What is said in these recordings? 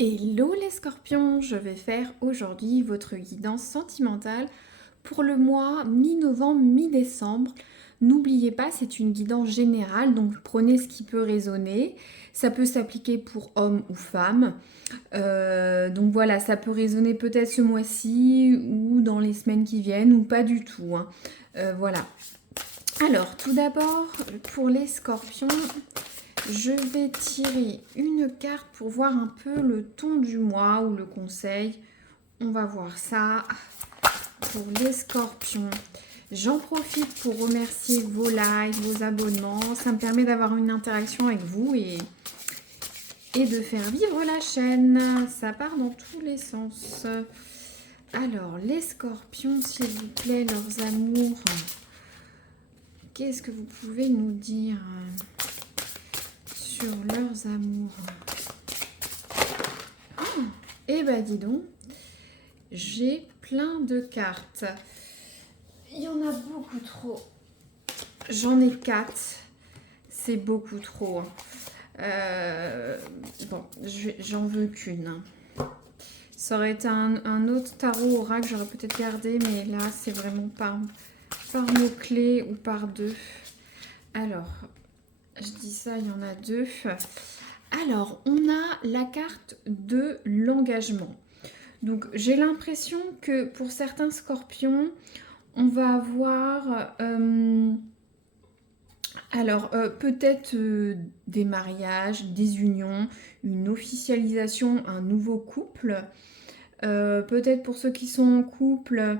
Hello les scorpions, je vais faire aujourd'hui votre guidance sentimentale pour le mois mi-novembre, mi-décembre. N'oubliez pas, c'est une guidance générale, donc prenez ce qui peut résonner. Ça peut s'appliquer pour hommes ou femmes. Donc voilà, ça peut résonner peut-être ce mois-ci ou dans les semaines qui viennent ou pas du tout, hein. Voilà. Alors, tout d'abord, pour les scorpions, je vais tirer une carte pour voir un peu le ton du mois ou le conseil. On va voir ça pour les scorpions. J'en profite pour remercier vos likes, vos abonnements. Ça me permet d'avoir une interaction avec vous et de faire vivre la chaîne. Ça part dans tous les sens. Alors, les scorpions, s'il vous plaît, leurs amours. Qu'est-ce que vous pouvez nous dire sur leurs amours? Eh ben dis donc, j'ai plein de cartes. Il y en a beaucoup trop. J'en ai 4. C'est beaucoup trop. Bon, j'en veux qu'une. Ça aurait été un autre tarot oracle, j'aurais peut-être gardé, mais là, c'est vraiment par mot-clé ou par 2. Alors, je dis ça, il y en a 2. Alors, on a la carte de l'engagement. Donc, j'ai l'impression que pour certains scorpions, on va avoir peut-être des mariages, des unions, une officialisation, un nouveau couple. Peut-être pour ceux qui sont en couple,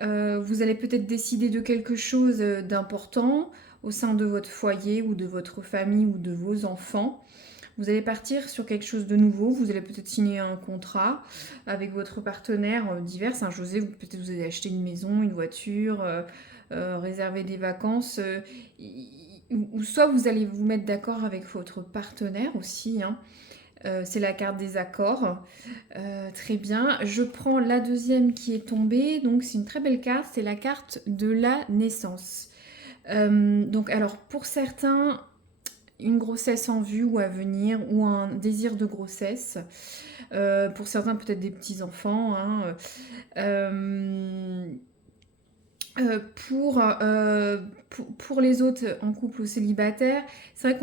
vous allez peut-être décider de quelque chose d'important au sein de votre foyer ou de votre famille ou de vos enfants. Vous allez partir sur quelque chose de nouveau. Vous allez peut-être signer un contrat avec votre partenaire divers. Hein, José, peut-être vous allez acheter une maison, une voiture, réserver des vacances. Ou soit vous allez vous mettre d'accord avec votre partenaire aussi. Hein. C'est la carte des accords. Très bien. Je prends la deuxième qui est tombée. Donc c'est une très belle carte. C'est la carte de la naissance. Donc alors pour certains, une grossesse en vue ou à venir ou un désir de grossesse. Pour certains, peut-être des petits-enfants. Hein. Pour les autres en couple ou célibataire, c'est vrai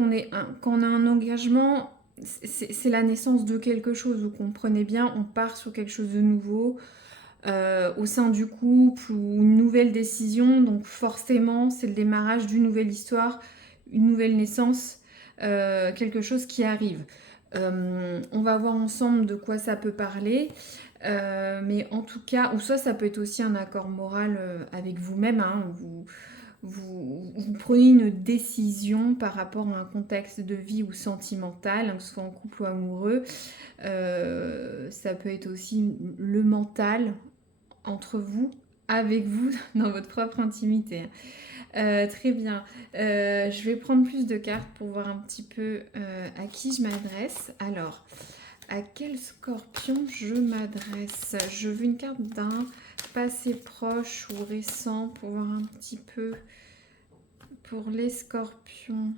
quand on a un engagement, c'est la naissance de quelque chose. Vous comprenez bien, on part sur quelque chose de nouveau. Au sein du couple ou une nouvelle décision, donc forcément c'est le démarrage d'une nouvelle histoire, une nouvelle naissance, quelque chose qui arrive. On va voir ensemble de quoi ça peut parler, mais en tout cas, ou soit ça peut être aussi un accord moral avec vous-même, hein, vous prenez une décision par rapport à un contexte de vie ou sentimental, hein, que ce soit en couple ou amoureux. Ça peut être aussi le mental entre vous, avec vous, dans votre propre intimité. Très bien. Je vais prendre plus de cartes pour voir un petit peu à qui je m'adresse. Alors, à quel scorpion je m'adresse? Je veux une carte d'un passé proche ou récent pour voir un petit peu pour les scorpions.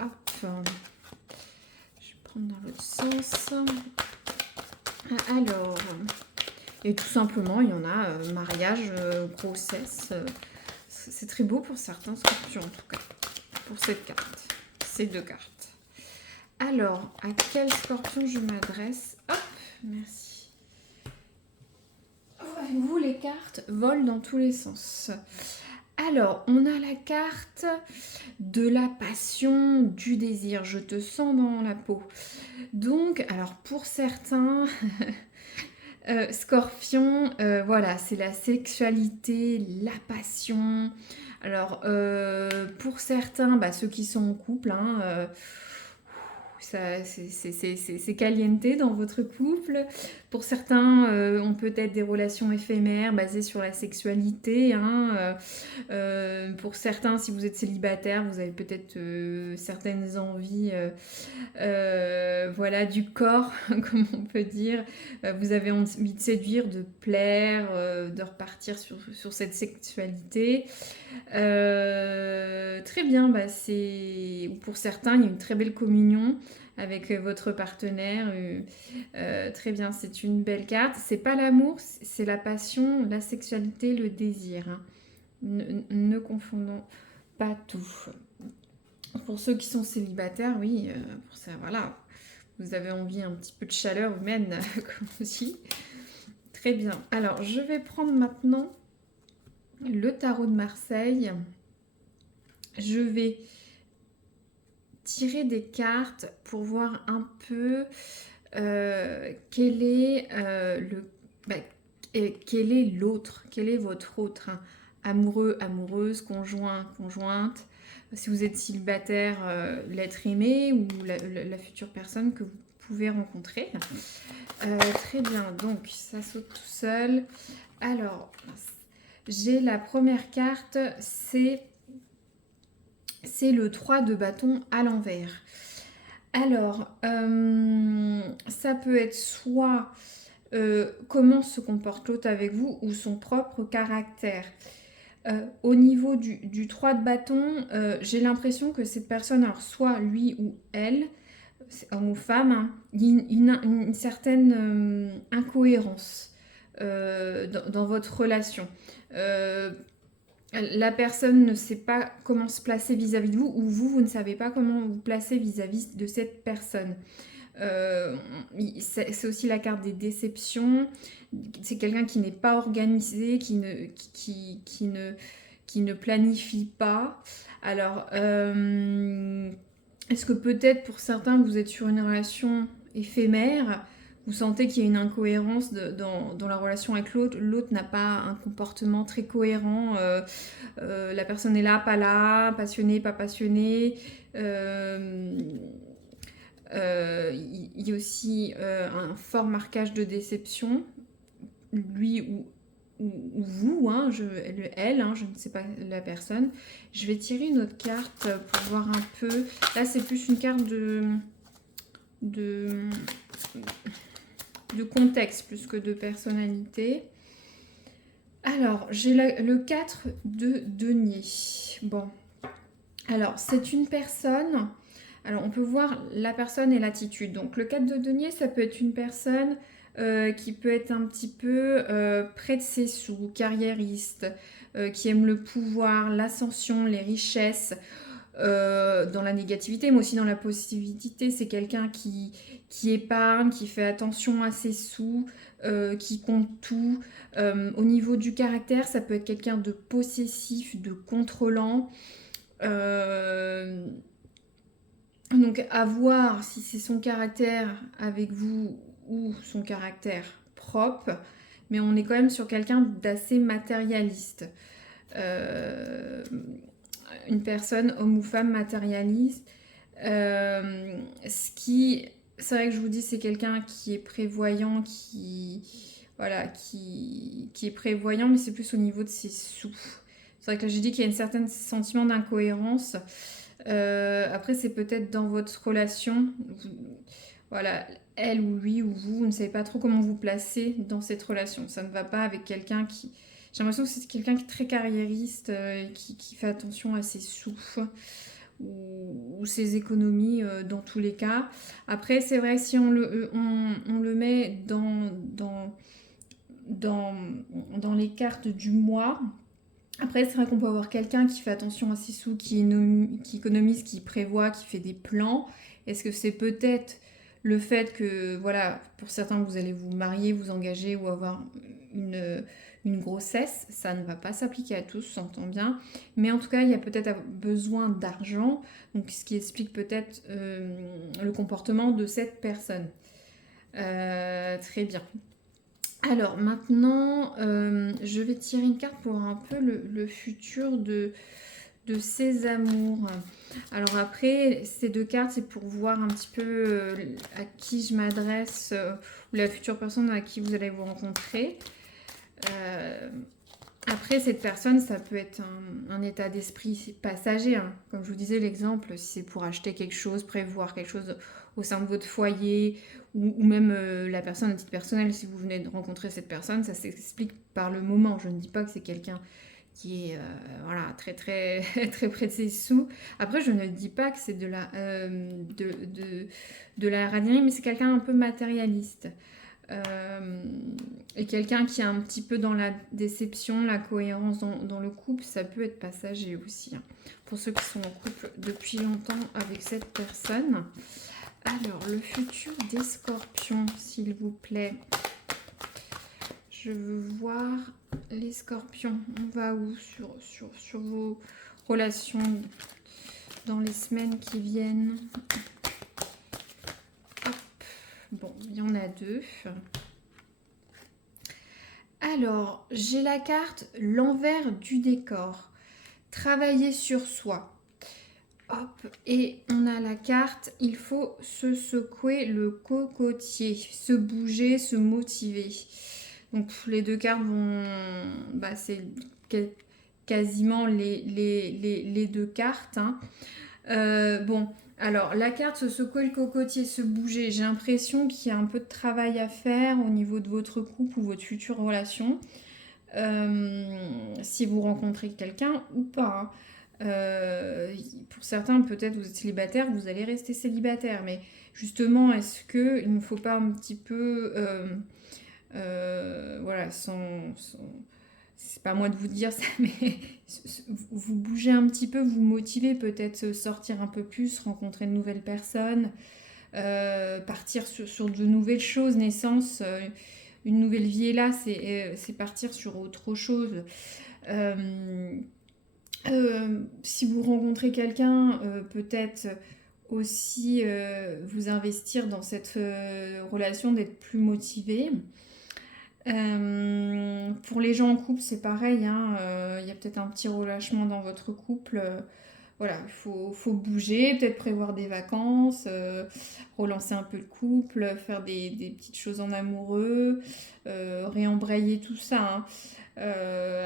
Hop. Je vais prendre dans l'autre sens. Alors, et tout simplement, il y en a mariage, grossesse. C'est très beau pour certains scorpions, en tout cas, pour cette carte, ces 2 cartes. Alors, à quel scorpion je m'adresse? Hop, merci. Vous, les cartes volent dans tous les sens. Alors, on a la carte de la passion, du désir. Je te sens dans la peau. Donc, alors pour certains, Scorpion, voilà, c'est la sexualité, la passion. Alors, pour certains, ceux qui sont en couple, hein, c'est caliente dans votre couple. Pour certains, on peut être des relations éphémères basées sur la sexualité. Hein, pour certains, si vous êtes célibataire, vous avez peut-être certaines envies voilà, du corps, comme on peut dire. Vous avez envie de séduire, de plaire, de repartir sur cette sexualité. Très bien, pour certains, il y a une très belle communion avec votre partenaire. Très bien, c'est une belle carte. C'est pas l'amour, c'est la passion, la sexualité, le désir, hein. Ne confondons pas tout. Pour ceux qui sont célibataires, oui, pour ça, voilà, vous avez envie un petit peu de chaleur humaine, comme aussi. Très bien. Alors, je vais prendre maintenant le tarot de Marseille. Je vais tirer des cartes pour voir un peu quel est quel est l'autre, quel est votre autre, hein, amoureux, amoureuse, conjoint, conjointe. Si vous êtes célibataire, l'être aimé ou la future personne que vous pouvez rencontrer. Très bien, donc ça saute tout seul. Alors, j'ai la première carte, c'est le 3 de bâton à l'envers. Alors, ça peut être soit comment se comporte l'autre avec vous ou son propre caractère. Au niveau du 3 de bâton, j'ai l'impression que cette personne, alors soit lui ou elle, homme ou femme, hein, il y a une certaine incohérence dans votre relation. La personne ne sait pas comment se placer vis-à-vis de vous, ou vous ne savez pas comment vous placer vis-à-vis de cette personne. C'est aussi la carte des déceptions. C'est quelqu'un qui n'est pas organisé, qui ne planifie pas. Alors, est-ce que peut-être pour certains, vous êtes sur une relation éphémère, vous sentez qu'il y a une incohérence dans la relation avec l'autre, l'autre n'a pas un comportement très cohérent, la personne est là, pas là, passionnée, pas passionnée. Il y a aussi un fort marquage de déception, lui ou vous, hein, elle, hein, je ne sais pas la personne. Je vais tirer une autre carte pour voir un peu. Là, c'est plus une carte de contexte plus que de personnalité. Alors, j'ai le 4 de denier. Bon, alors c'est une personne. Alors, on peut voir la personne et l'attitude. Donc, le 4 de denier, ça peut être une personne qui peut être un petit peu près de ses sous, carriériste, qui aime le pouvoir, l'ascension, les richesses, dans la négativité, mais aussi dans la positivité. C'est quelqu'un qui épargne, qui fait attention à ses sous, qui compte tout. Au niveau du caractère, ça peut être quelqu'un de possessif, de contrôlant. Donc à voir si c'est son caractère avec vous ou son caractère propre, mais on est quand même sur quelqu'un d'assez matérialiste. Une personne, homme ou femme, matérialiste. C'est vrai que je vous dis, c'est quelqu'un qui est prévoyant, voilà, qui est prévoyant, mais c'est plus au niveau de ses sous. C'est vrai que là, j'ai dit qu'il y a un certain sentiment d'incohérence. Après, c'est peut-être dans votre relation, voilà, elle ou lui ou vous ne savez pas trop comment vous placer dans cette relation. Ça ne va pas avec quelqu'un qui... J'ai l'impression que c'est quelqu'un qui est très carriériste, qui fait attention à ses sous ou ses économies dans tous les cas. Après, c'est vrai, si on le met dans les cartes du mois. Après, c'est vrai qu'on peut avoir quelqu'un qui fait attention à ses sous, qui économise, qui prévoit, qui fait des plans. Est-ce que c'est peut-être le fait que, voilà, pour certains, vous allez vous marier, vous engager ou avoir une grossesse? Ça ne va pas s'appliquer à tous, s'entend bien. Mais en tout cas, il y a peut-être besoin d'argent, donc ce qui explique peut-être le comportement de cette personne. Très bien. Alors maintenant, je vais tirer une carte pour un peu le futur de ses amours. Alors après, ces deux cartes, c'est pour voir un petit peu à qui je m'adresse, ou la future personne à qui vous allez vous rencontrer. Après, cette personne, ça peut être un état d'esprit passager, hein. Comme je vous disais, l'exemple, si c'est pour acheter quelque chose, prévoir quelque chose au sein de votre foyer, ou même la personne à titre personnel, si vous venez de rencontrer cette personne, ça s'explique par le moment. Je ne dis pas que c'est quelqu'un qui est voilà, très très très près de ses sous. Après, je ne dis pas que c'est de la radinerie, mais c'est quelqu'un un peu matérialiste. Euh, et quelqu'un qui est un petit peu dans la déception, la cohérence dans le couple, ça peut être passager aussi, hein. Pour ceux qui sont en couple depuis longtemps avec cette personne. Alors, le futur des scorpions, s'il vous plaît. Je veux voir les scorpions. On va où sur vos relations dans les semaines qui viennent? Hop. Bon, il y en a deux. Alors, j'ai la carte l'envers du décor. Travailler sur soi. Hop. Et on a la carte il faut se secouer le cocotier, se bouger, se motiver. Donc les deux cartes vont... Bah, c'est quasiment les deux cartes, hein. Bon, alors la carte se secouer le cocotier, se bouger, j'ai l'impression qu'il y a un peu de travail à faire au niveau de votre couple ou votre future relation. Si vous rencontrez quelqu'un ou pas, hein. Pour certains, peut-être vous êtes célibataire, vous allez rester célibataire, mais justement, est-ce qu'il ne faut pas un petit peu... voilà, c'est pas à moi de vous dire ça, mais vous bougez un petit peu, vous motivez, peut-être sortir un peu plus, rencontrer de nouvelles personnes, partir sur de nouvelles choses, naissance, une nouvelle vie est là, c'est partir sur autre chose. Si vous rencontrez quelqu'un, peut-être aussi vous investir dans cette relation, d'être plus motivé. Pour les gens en couple, c'est pareil, hein, y a peut-être un petit relâchement dans votre couple. Voilà, il faut bouger, peut-être prévoir des vacances, relancer un peu le couple, faire des petites choses en amoureux, réembrayer tout ça, hein.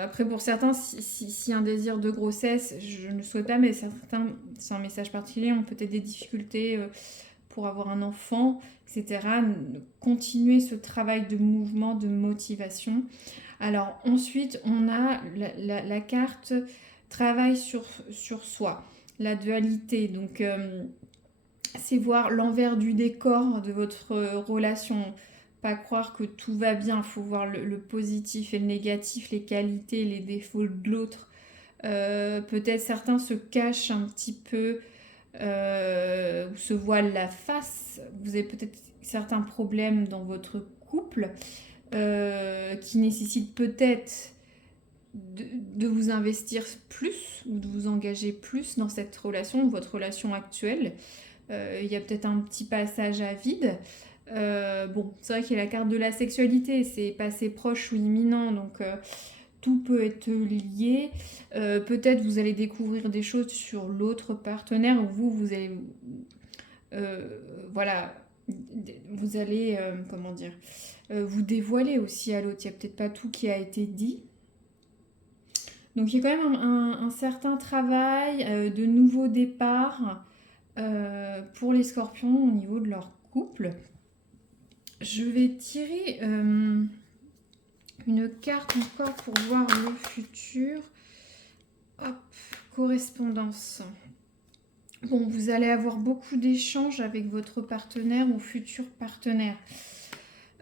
Après, pour certains, si un désir de grossesse, je ne le souhaite pas, mais certains, c'est un message particulier, ont peut-être des difficultés pour avoir un enfant, etc. Continuer ce travail de mouvement, de motivation. Alors ensuite, on a la carte travail sur soi, la dualité. Donc, c'est voir l'envers du décor de votre relation. Pas croire que tout va bien, il faut voir le positif et le négatif, les qualités, les défauts de l'autre. Peut-être certains se cachent un petit peu, se voilent la face. Vous avez peut-être certains problèmes dans votre couple qui nécessitent peut-être de vous investir plus ou de vous engager plus dans cette relation, votre relation actuelle. Il y a peut-être un petit passage à vide. Bon, c'est vrai qu'il y a la carte de la sexualité, c'est passé proche ou imminent, donc tout peut être lié. Peut-être vous allez découvrir des choses sur l'autre partenaire, ou vous allez... voilà, vous allez, comment dire, vous dévoiler aussi à l'autre. Il n'y a peut-être pas tout qui a été dit. Donc il y a quand même un certain travail de nouveau départ pour les scorpions au niveau de leur couple. Je vais tirer une carte encore pour voir le futur. Hop, correspondance. Bon, vous allez avoir beaucoup d'échanges avec votre partenaire ou futur partenaire.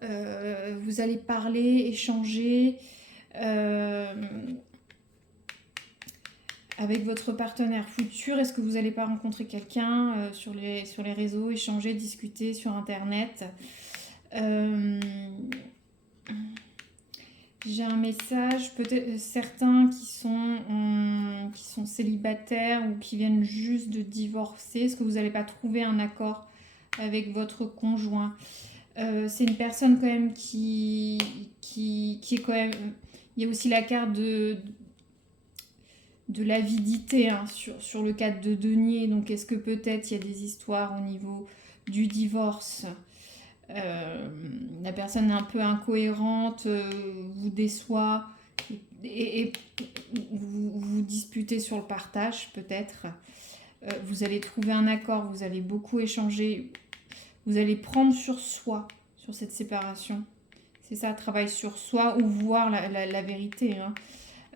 Vous allez parler, échanger avec votre partenaire futur. Est-ce que vous n'allez pas rencontrer quelqu'un sur les réseaux, échanger, discuter sur Internet? J'ai un message, peut-être certains qui sont célibataires ou qui viennent juste de divorcer. Est-ce que vous n'allez pas trouver un accord avec votre conjoint? C'est une personne quand même qui est quand même... Il y a aussi la carte de l'avidité, hein, sur le cadre de denier. Donc est-ce que peut-être il y a des histoires au niveau du divorce? La personne est un peu incohérente, vous déçoit et vous disputez sur le partage peut-être. Vous allez trouver un accord, vous allez beaucoup échanger, vous allez prendre sur soi sur cette séparation. C'est ça, travail sur soi ou voir la vérité, hein.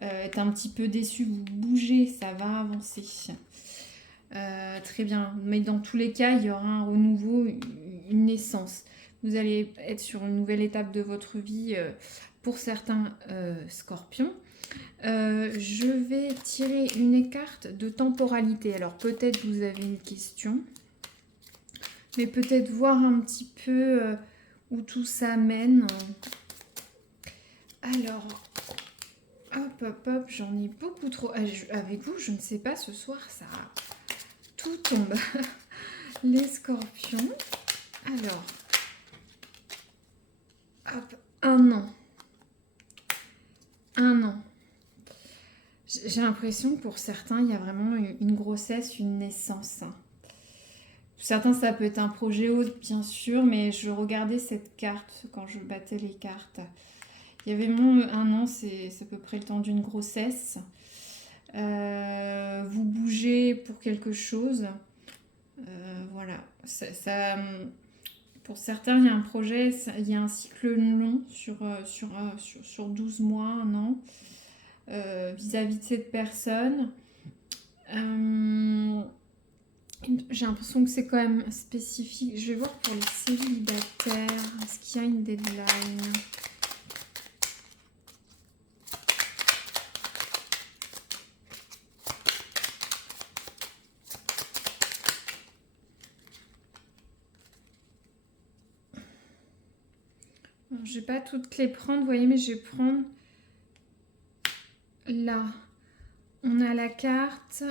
être un petit peu déçu, vous bougez, ça va avancer. Très bien, mais dans tous les cas, il y aura un renouveau, une naissance. Vous allez être sur une nouvelle étape de votre vie pour certains scorpions. Je vais tirer une carte de temporalité. Alors peut-être vous avez une question, mais peut-être voir un petit peu où tout ça mène. Alors, hop, hop, hop, j'en ai beaucoup trop. Avec vous, je ne sais pas, ce soir, ça tout tombe. Les scorpions. Alors, hop, 1 an. 1 an. J'ai l'impression que pour certains, il y a vraiment une grossesse, une naissance. Pour certains, ça peut être un projet autre, bien sûr, mais je regardais cette carte quand je battais les cartes. Il y avait mon 1 an, c'est à peu près le temps d'une grossesse. Vous bougez pour quelque chose. Voilà. Pour certains, il y a un projet, il y a un cycle long sur 12 mois, 1 an, vis-à-vis de cette personne. J'ai l'impression que c'est quand même spécifique. Je vais voir pour les célibataires. Est-ce qu'il y a une deadline ? Je ne vais pas toutes les prendre, vous voyez, mais je vais prendre là. On a la carte.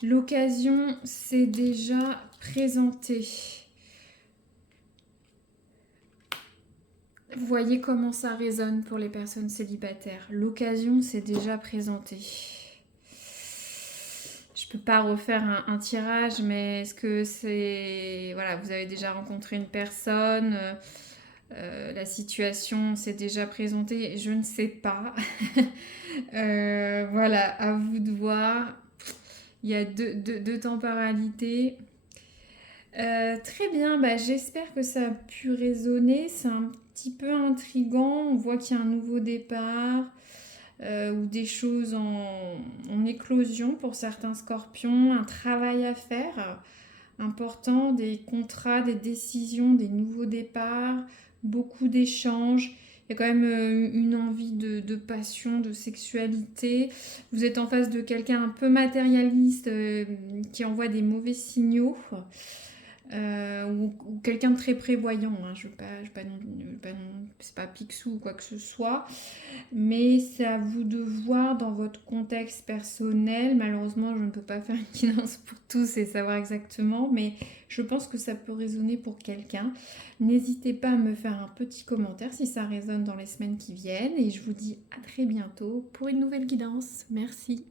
L'occasion s'est déjà présentée. Vous voyez comment ça résonne pour les personnes célibataires. L'occasion s'est déjà présentée. Je ne peux pas refaire un tirage, mais est-ce que c'est... Voilà, vous avez déjà rencontré une personne, la situation s'est déjà présentée, je ne sais pas. Voilà, à vous de voir. Il y a deux temporalités. Très bien, bah, j'espère que ça a pu résonner. C'est un petit peu intriguant. On voit qu'il y a un nouveau départ ou des choses en éclosion pour certains scorpions, un travail à faire important, des contrats, des décisions, des nouveaux départs, beaucoup d'échanges. Il y a quand même une envie de passion, de sexualité. Vous êtes en face de quelqu'un un peu matérialiste qui envoie des mauvais signaux. Ou quelqu'un de très prévoyant, hein. Je veux pas c'est pas Picsou ou quoi que ce soit, mais c'est à vous de voir dans votre contexte personnel. Malheureusement, je ne peux pas faire une guidance pour tous et savoir exactement, mais je pense que ça peut résonner pour quelqu'un. N'hésitez pas à me faire un petit commentaire si ça résonne dans les semaines qui viennent, et je vous dis à très bientôt pour une nouvelle guidance. Merci.